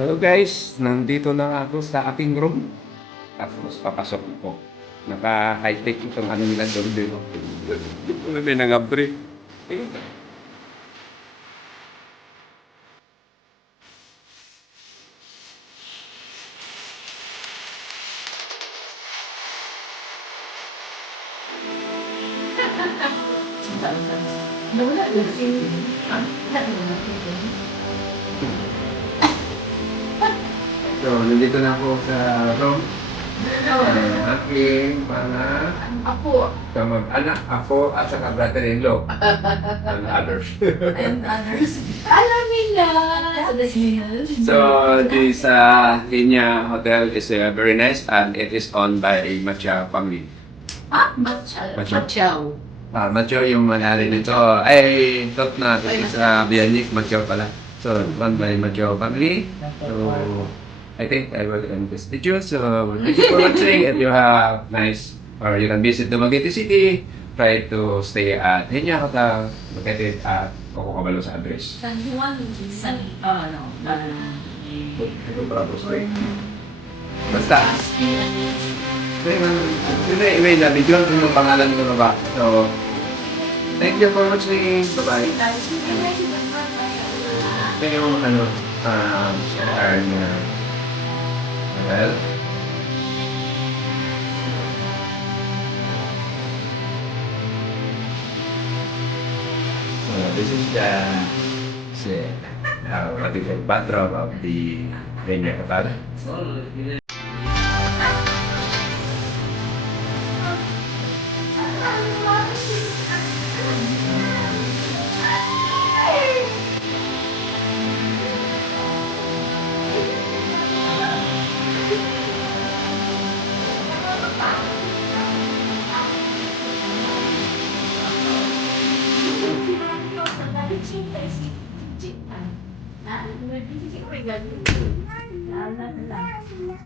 Hello guys, nandito na ako sa aking room. Tapos papasok ko. Naka-high-tech itong ano nila doon din. May nang-upgrade. So, nandito na ako sa room. Aking mga kamag-anak, ako at saka brother-in-law. And others. And others. Alam nila. So, this Kenya Hotel is very nice and it is owned by Macha family. Matchaw. Macho yung manari nito. I thought na it is Bianik Macho pala. So, run by Macho family. So, I think I will end this video. So, thank you for watching. If you have nice, or you can visit Dumaguete City, try to stay at Kenya Hotel, located at Coco Cabalo sa address. San Juan. Basta. May na-video yung pangalan ko na ba? So, thank you for watching. Bye-bye. Ito yung ano, CR niya. Well, this is the what is the backdrop of the Kenya Hotel.